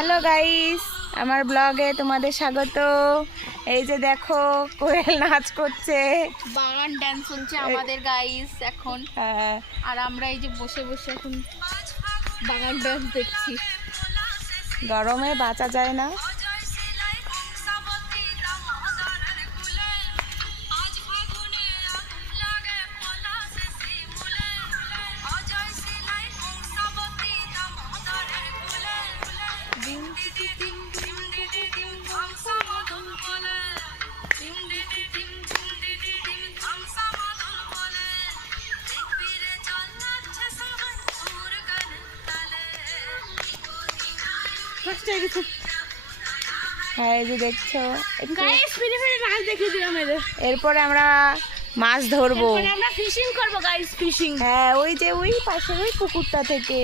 Hello guys, আমার ব্লগে তোমাদের স্বাগত। এই যে দেখো কোয়েল নাচ করছে, বাগান ডান্স চলছে আমাদের গাইস এখন। হ্যাঁ, আর আমরা এই যে বসে বসে এখন বাগান ডান্স দেখছি। গরমে বাঁচা যায় না। হ্যাঁ, এই যে দেখছো, এরপরে আমরা মাছ ধরবো, আমরা ফিশিং করবো গাইস, ফিশিং। হ্যাঁ ওই যে ওই পাশের ওই পুকুরটা থেকে।